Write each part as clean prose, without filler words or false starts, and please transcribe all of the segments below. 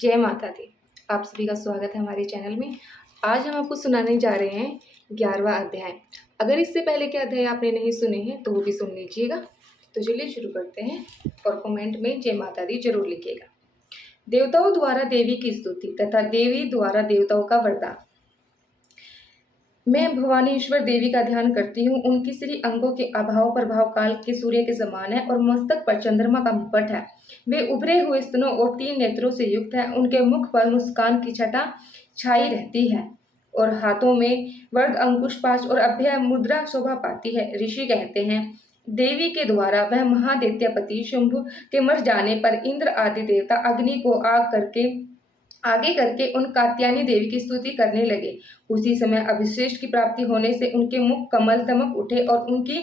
जय माता दी। आप सभी का स्वागत है हमारे चैनल में। आज हम आपको सुनाने जा रहे हैं 11वां अध्याय। अगर इससे पहले के अध्याय आपने नहीं सुने हैं तो वो भी सुन लीजिएगा। तो चलिए शुरू करते हैं और कमेंट में जय माता दी जरूर लिखिएगा। देवताओं द्वारा देवी की स्तुति तथा देवी द्वारा देवताओं का वरदान। मैं भवानीश्वर देवी का ध्यान करती हूँ। उनकी श्री अंगों के अभाव प्रभाव काल के सूर्य के समान है और मस्तक पर चंद्रमा का मुकुट है। वे उभरे हुए स्तनों और 3 नेत्रों से युक्त है। उनके मुख पर मुस्कान की छटा छाई रहती है और हाथों में वर्ग अंकुश पाश और अभय मुद्रा शोभा पाती है। ऋषि कहते हैं, देवी के द्वारा वह महादैत्यपति शुंभ के मर जाने पर इंद्र आदि देवता अग्नि को आगे करके उन कात्यायनी देवी की स्तुति करने लगे। उसी समय अभिषेक की प्राप्ति होने से उनके मुख कमल दमक उठे और उनकी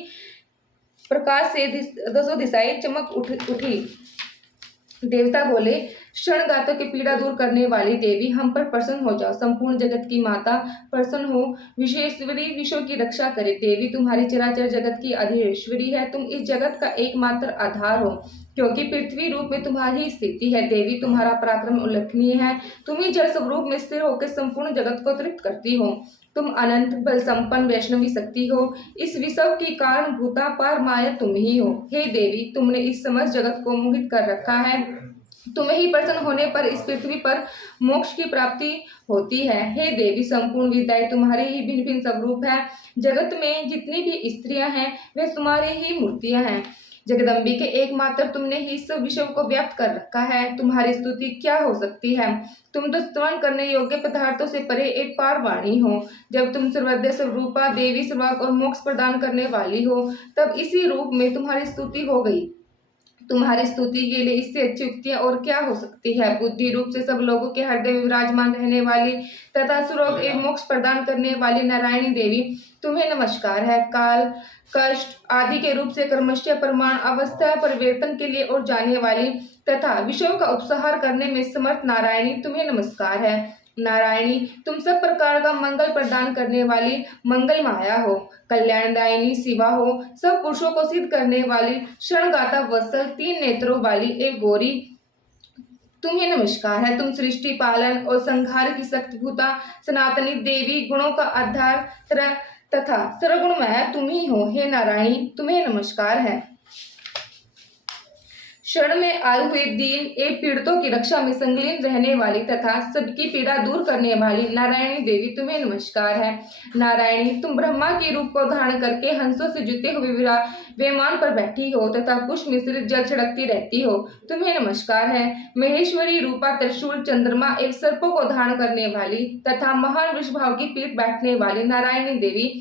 प्रकाश से दसों दिशाएं चमक उठी। देवता बोले, क्षणगातों की पीड़ा दूर करने वाली देवी, हम पर प्रसन्न हो जाओ। संपूर्ण जगत की माता प्रसन्न हो, विश्वेश्वरी विश्व की रक्षा करे। देवी तुम्हारी चराचर जगत की अधीश्वरी है। तुम इस जगत का एकमात्र आधार हो, क्योंकि पृथ्वी रूप में तुम्हारी स्थिति है। देवी तुम्हारा पराक्रम उल्लेखनीय है। तुम ही जल स्वरूप में स्थिर होकर संपूर्ण जगत को तृप्त करती हो। तुम अनंत बल संपन्न वैष्णवी शक्ति हो। इस विश्व की कारण भूता पार माया तुम ही हो। हे देवी, तुमने इस समस्त जगत को मोहित कर रखा है। तुम्हें ही प्रसन्न होने पर इस पृथ्वी पर मोक्ष की प्राप्ति होती है। हे देवी, संपूर्ण विद्याएं तुम्हारे ही भिन्न भिन्न स्वरूप है। जगत में जितनी भी स्त्रियां हैं वे तुम्हारे ही मूर्तियां हैं। जगदम्बिके, एकमात्र तुमने ही इस विश्व को व्यक्त कर रखा है। तुम्हारी स्तुति क्या हो सकती है। तुम तो स्तवन करने योग्य पदार्थों से परे एक पार वाणी हो। जब तुम सर्वद्य स्वरूपा देवी सर्वक और मोक्ष प्रदान करने वाली हो, तब इसी रूप में तुम्हारी स्तुति हो गई। तुम्हारी स्तुति के लिए इससे अच्छी युक्तियां और क्या हो सकती है। बुद्धि रूप से सब लोगों के हृदय में विराजमान रहने वाली तथा सुरोग एवं मोक्ष प्रदान करने वाली नारायणी देवी, तुम्हें नमस्कार है। काल कष्ट आदि के रूप से कर्मश्य प्रमाण अवस्था परिवर्तन के लिए और जाने वाली तथा विषयों का उपसंहार करने में समर्थ नारायणी, तुम्हें नमस्कार है। नारायणी, तुम सब प्रकार का मंगल प्रदान करने वाली मंगल माया हो, कल्याणदायिनी शिवा हो, सब पुरुषों को सिद्ध करने वाली क्षणगाता वत्सल 3 नेत्रों वाली एक गौरी, तुम्हें नमस्कार है। तुम सृष्टि पालन और संहार की शक्तिभूता सनातनी देवी, गुणों का आधार तथा सर्वगुणमय तुम ही हो। हे नारायणी, तुम्हें नमस्कार है। शरण में आए हुए दीन एवं पीड़ितों की रक्षा में संलग्न रहने वाली तथा सबकी पीड़ा दूर करने वाली नारायणी देवी, तुम्हें नमस्कार है। नारायणी, तुम ब्रह्मा के रूप को धारण करके हंसों से जुते हुए विमान पर बैठी हो तथा पुष्प मिश्रित जल छिड़कती रहती हो, तुम्हें नमस्कार है। महेश्वरी रूपा त्रिशूल चंद्रमा एवं सर्पों को धारण करने वाली तथा महान वृषभाव की पीठ बैठने वाली नारायणी देवी,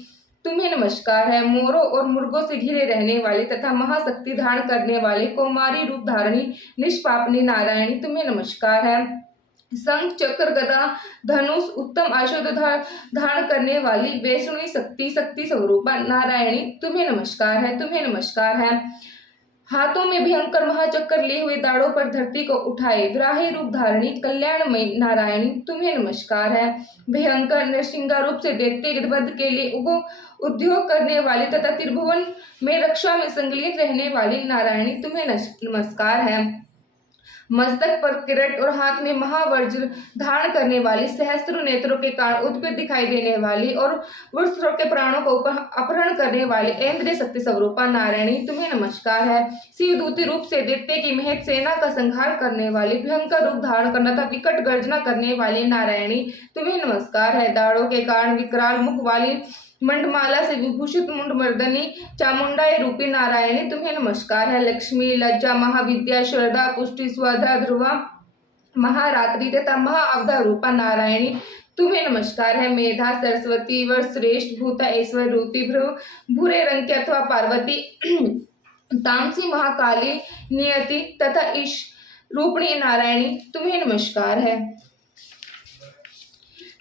तुम्हें नमस्कार है। मोरों और मुर्गों से घिरे रहने वाले तथा महाशक्ति धारण करने वाले कौमारी रूप धारणी निष्पापनी नारायणी, तुम्हें नमस्कार है। शंख चक्र गदा धनुष उत्तम आयुध धारण करने वाली वैष्णवी शक्ति स्वरूपा नारायणी, तुम्हें नमस्कार है। तुम्हें नमस्कार है। हाथों में भयंकर महाचक्र लिए हुए दाढ़ों पर धरती को उठाए विराही रूप धारणी कल्याणमयी नारायणी, तुम्हें नमस्कार है। भयंकर नृसिंगा रूप से दैत्य वध के लिए उद्योग करने वाली तथा त्रिभुवन में रक्षा में संलग्न रहने वाली नारायणी, तुम्हें नमस्कार है। मस्तक पर किरीट और हाथ में महावज्र धारण करने वाली, सहस्त्र नेत्रों के कारण उद्भिद दिखाई देने वाली और वृक्ष के प्राणों को अपहरण करने वाली इंद्रिय शक्ति स्वरूपा नारायणी, तुम्हें नमस्कार है। शिवदूती रूप से दैत्य की महत सेना का संहार करने वाली, भयंकर रूप धारण करना तथा विकट गर्जना करने वाली नारायणी, तुम्हें नमस्कार है। दाढ़ों के कारण विकराल मुख वाली, मंडमाला से विभूषित मुंड मर्दनी चामुंडा रूपी नारायणी, तुम्हें नमस्कार है। लक्ष्मी, लज्जा, महाविद्या, श्रद्धा, पुष्टि, स्वधा, ध्रुवा, महारात्रि तथा महाअवधा रूपा नारायणी, तुम्हें नमस्कार है। मेधा, सरस्वती, वर श्रेष्ठ, भूता, ऐश्वर्य रूपी, भूरे रंग की अथवा पार्वती, तामसी, महाकाली, नियति तथा ईश रूपणी नारायणी, तुम्हें नमस्कार है।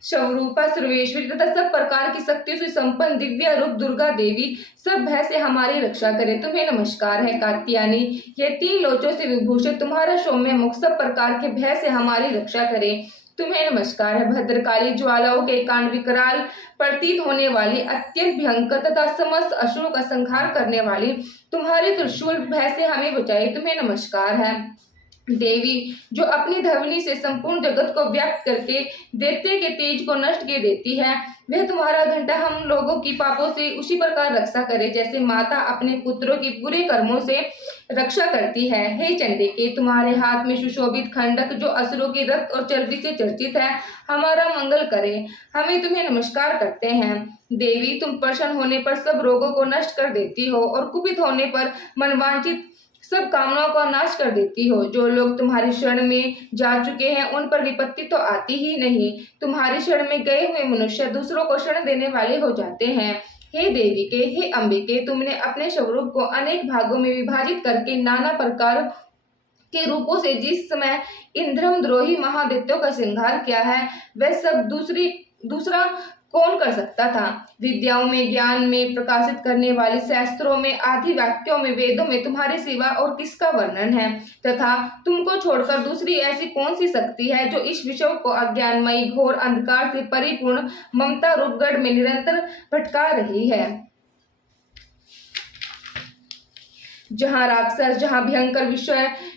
स्वरूपा सर्वेश्वरी तथा सब प्रकार की शक्तियों से संपन्न दिव्य रूप दुर्गा देवी, सब भय से हमारी रक्षा करे, तुम्हें नमस्कार है। कात्यायनी, ये 3 लोचों से विभूषित तुम्हारा सौम्य मुख सब प्रकार के भय से हमारी रक्षा करे, तुम्हें नमस्कार है। भद्रकाली, ज्वालाओं के कारण विकराल प्रतीत होने वाली, अत्यंत भयंकर तथा समस्त असुरों का संहार करने वाली तुम्हारी त्रिशूल भय से हमें बचाए, तुम्हें नमस्कार है। देवी जो अपनी ध्वनि से संपूर्ण जगत को व्यक्त करके दैत्य के तेज को नष्ट कर देती है, वह तुम्हारा घंटा हम लोगों की पापों से उसी प्रकार रक्षा करे जैसे माता अपने पुत्रों की बुरे कर्मों से रक्षा करती है। हे चंडिके, तुम्हारे हाथ में सुशोभित खंडक जो असुरों के रक्त और चर्बी से चर्चित है, हमारा मंगल करे। हमें तुम्हें नमस्कार करते हैं। देवी, तुम प्रसन्न होने पर सब रोगों को नष्ट कर देती हो और कुपित होने पर मनवांचित सब कामनाओं का नाश कर देती हो। जो लोग तुम्हारी शरण में जा चुके हैं उन पर विपत्ति तो आती ही नहीं। तुम्हारी शरण में गए हुए मनुष्य दूसरों को शरण देने वाले हो जाते हैं। हे देवी के, हे अंबिके, तुमने अपने स्वरूप को अनेक भागों में विभाजित करके नाना प्रकार के रूपों से जिस समय इन धर्मद्रोही महादैत्यों का श्रृंगार किया है, वह सब दूसरा कौन कर सकता था। विद्याओं में, ज्ञान में प्रकाशित करने वाले शास्त्रों में, आदि वाक्यों में, वेदों में तुम्हारे सिवा और किसका वर्णन है, तथा तुमको छोड़कर दूसरी ऐसी कौन सी शक्ति है जो इस विश्व को अज्ञानमयी घोर अंधकार से परिपूर्ण ममता रूपगढ़ में निरंतर भटका रही है। जहाँ राक्षस, जहाँ भयंकर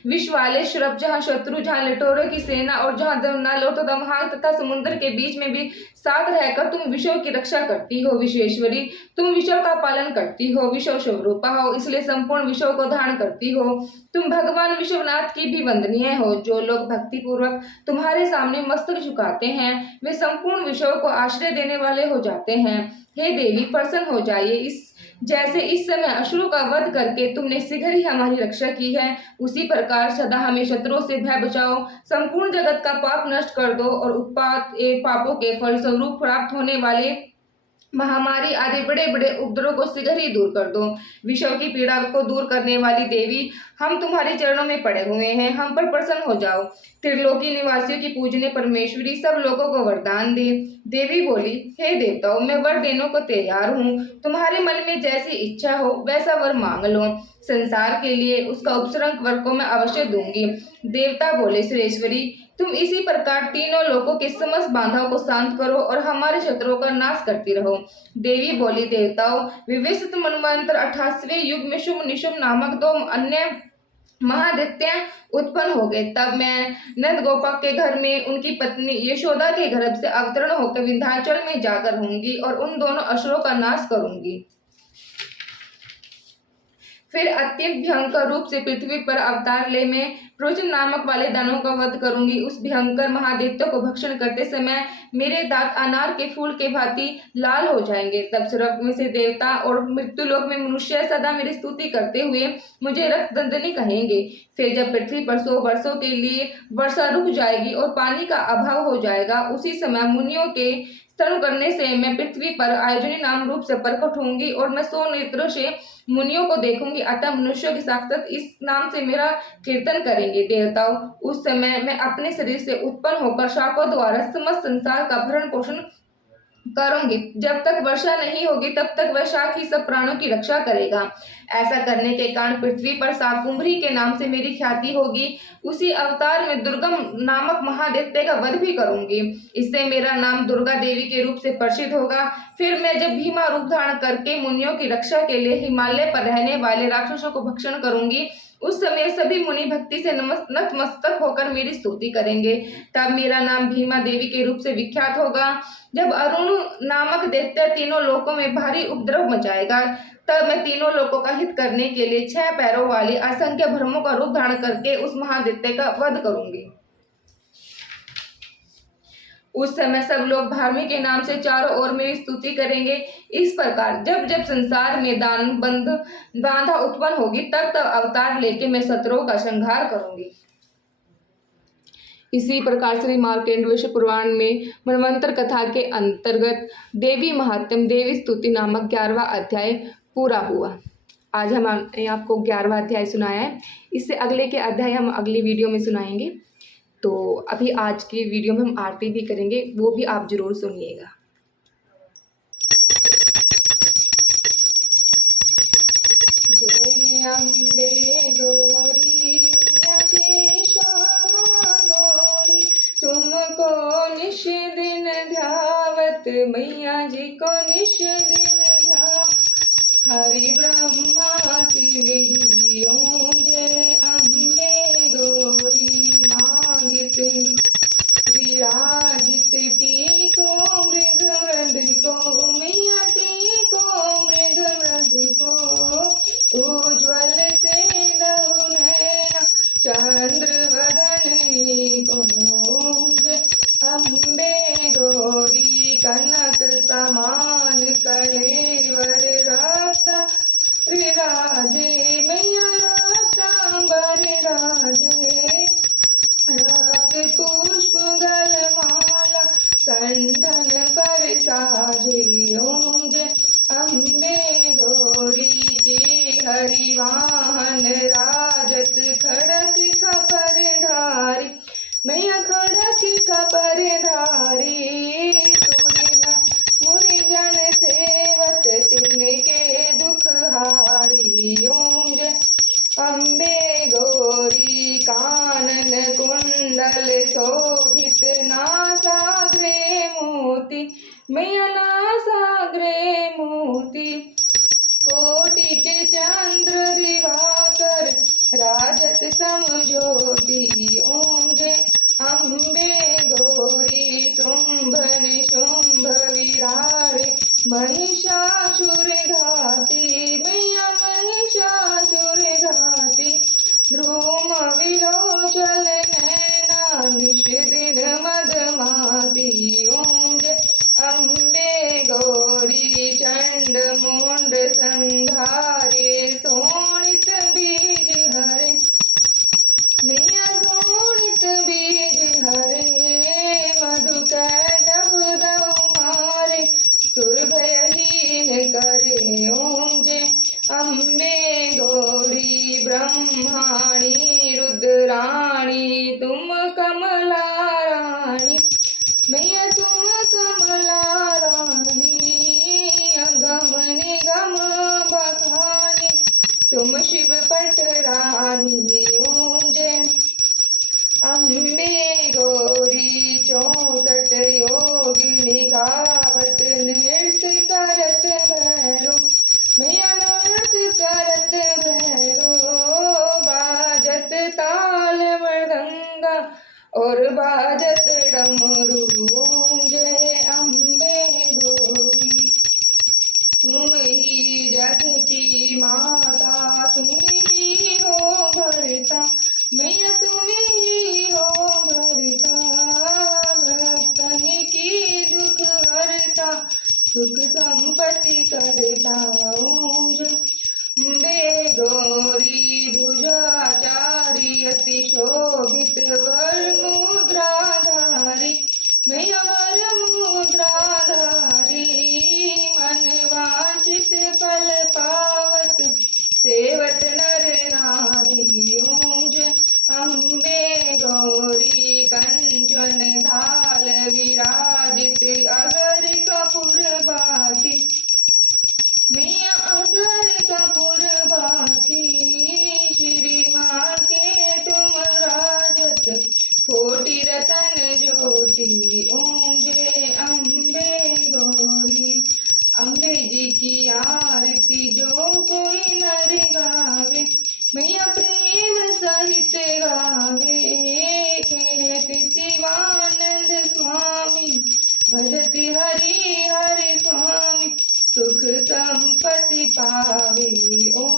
विश्व वाले श्रप, जहाँ शत्रु, जहाँ लटोरों की सेना और जहाँ नल तथा महाग तथा समुद्र के बीच में भी साथ रहकर तुम विश्व की रक्षा करती हो। विश्वेश्वरी, तुम विश्व का पालन करती हो, विश्व स्वरूपा हो, इसलिए संपूर्ण विश्व को धारण करती हो। तुम भगवान विश्वनाथ की भी वंदनीय हो। जो लोग भक्ति पूर्वक तुम्हारे सामने मस्तक झुकाते हैं, वे संपूर्ण विश्व को आश्रय देने वाले हो जाते हैं। हे देवी, प्रसन्न हो जाइए। जैसे इस समय असुरों का वध करके तुमने शीघ्र ही हमारी रक्षा की है, उसी प्रकार सदा हमें शत्रुओं से भय बचाओ। संपूर्ण जगत का पाप नष्ट कर दो और उत्पात पापों के फल स्वरूप प्राप्त होने वाले महामारी आदि बड़े बड़े उपद्रव को शीघ्र ही दूर कर दो। विश्व की पीड़ा को दूर करने वाली देवी, हम तुम्हारे चरणों में पड़े हुए हैं, हम पर प्रसन्न हो जाओ। त्रिलोकी निवासियों की पूजने परमेश्वरी सब लोगों को वरदान दे। देवी बोली, हे देवताओं, मैं वर देने को तैयार हूँ। तुम्हारे मन में जैसी इच्छा हो वैसा वर मांग लो। संसार के लिए उसका उपसर्ग वर को मैं अवश्य दूंगी। देवता बोले, श्रेष्ठवरी, तुम इसी प्रकार तीनों लोगों के समस्त बाधाओं को शांत करो और हमारे शत्रुओं का नाश करती रहो। देवी बोली, देवताओं, विविध मनवंतर 88वें युग में शुभ निशुभ नामक दो अन्य महादैत्य उत्पन्न हो गए। तब मैं नंद गोपाल के घर में उनकी पत्नी यशोदा के गर्भ से अवतरण होकर विंध्याचल में जाकर होंगी और उन दोनों असुरों का नाश करूंगी। फिर अत्यंत भयंकर रूप से पृथ्वी पर अवतार ले मैं प्रोचन नामक वाले दानवों का वध करूंगी। उस भयंकर महादैत्य को भक्षण करते समय मेरे दांत अनार के फूल के भांति लाल हो जाएंगे। तब स्वर्ग में से देवता और मृत्युलोक में मनुष्य सदा मेरी स्तुति करते हुए मुझे रक्तदंडनी कहेंगे। फिर जब पृथ्वी पर 100 वर्षों के लिए वर्षा रुक जाएगी और पानी का अभाव हो जाएगा, उसी समय मुनियों के स्तन करने से मैं पृथ्वी पर आयोजनी नाम रूप से प्रकट होंगी और मैं 100 नेत्रों से मुनियों को देखूंगी। अतः मनुष्यों के साक्षात इस नाम से मेरा कीर्तन करेंगे। देवताओं, उस समय मैं अपने शरीर से उत्पन्न होकर शापों द्वारा समस्त संसार का भरण पोषण करूंगी। जब तक वर्षा नहीं होगी तब तक वह शाक ही सब प्राणों की रक्षा करेगा। ऐसा करने के कारण पृथ्वी पर शाकुंभरी के नाम से मेरी ख्याति होगी। उसी अवतार में दुर्गम नामक महादैत्य का वध भी करूंगी। इससे मेरा नाम दुर्गा देवी के रूप से प्रसिद्ध होगा। फिर मैं जब भीमा रूप धारण करके मुनियों की रक्षा के लिए हिमालय पर रहने वाले राक्षसों को भक्षण करूंगी, उस समय सभी मुनि भक्ति से नतमस्तक होकर मेरी स्तुति करेंगे। तब मेरा नाम भीमा देवी के रूप से विख्यात होगा। जब अरुण नामक दैत्य तीनों लोकों में भारी उपद्रव मचाएगा, तब मैं तीनों लोकों का हित करने के लिए 6 पैरों वाले असंख्य भ्रमों का रूप धारण करके उस महादैत्य का वध करूंगी। उस समय सब लोग भारमी के नाम से चारों ओर मेरी स्तुति करेंगे। इस प्रकार जब जब संसार में बाधा उत्पन्न होगी, तब तब अवतार लेके मैं शत्रुओं का संहार करूंगी। इसी प्रकार श्री मार्कंडेय विष्णु पुराण में मनवंतर कथा के अंतर्गत देवी महात्म्य देवी स्तुति नामक 11वां अध्याय पूरा हुआ। आज हमने आपको 11वां अध्याय सुनाया है। इससे अगले के अध्याय हम अगली वीडियो में सुनाएंगे। तो अभी आज की वीडियो में हम आरती भी करेंगे, वो भी आप जरूर सुनिएगा। जय अम्बे गौरी मैया जय श्यामा गौरी, तुमको निश दिन ध्यावत मैया जी को निश दिन ध्यावत। हरि ब्रह्मा शिव जी ओम जय अम्बे गौरी। मैया ना सागरे मोती कोटि के चंद्र दिवाकर राजत समझोती। ओम जय अम्बे गौरी शुंभ निशुंभ विरारे महिषासुर घाती। मैया महिषासुर घाती ध्रुम विलोचन नैना निश दिन मदमाती। ओम जय अम्बे गौरी चंड मुंड संहारे सोनित बीज हरे। मैया सोनित बीज हरे मधु कैटभ दौ मारे सुर भयहीन करे। ओम जय अम्बे गौरी ब्रह्माणी रुद्राणी तुम कमला रानी। मैया तुम कमला रानी अगम निगम बखानी तुम शिव पट रानी। ओम जय अम्बे गौरी 64 योगिनी गावत नृत्य करत भैरो। मैया नृत्य करत भैरो बाजत ताल मृदंगा और बाजत डमरू। ओम जय अम्बे गौरी तुम ही जग की माता तुम ही हो भरता। मैया तुम ही हो भरता भक्तन की दुख हरता सुख संपत्ति करता। ओम जय अम्बे गौरी भुजाचारी अति शोभित वर मुद्राधारी। मैया वर मुद्राधारी मन वांछित फल पावत सेवत नर नारी। ओम जय अम्बे गौरी कंचन थाल विराजित अगर कपूर बाती। मैया अगर कपूर बाती श्री माँ के तुम राजत कोटि रतन ज्योति। ओम जय अम्बे गौरी अम्बे जी की आरती जो कोई नर गावे मैया प्रेम सहित गावे। कहत शिवानंद स्वामी भजति हरि हरि स्वामी सुख संपत्ति पावे। ओम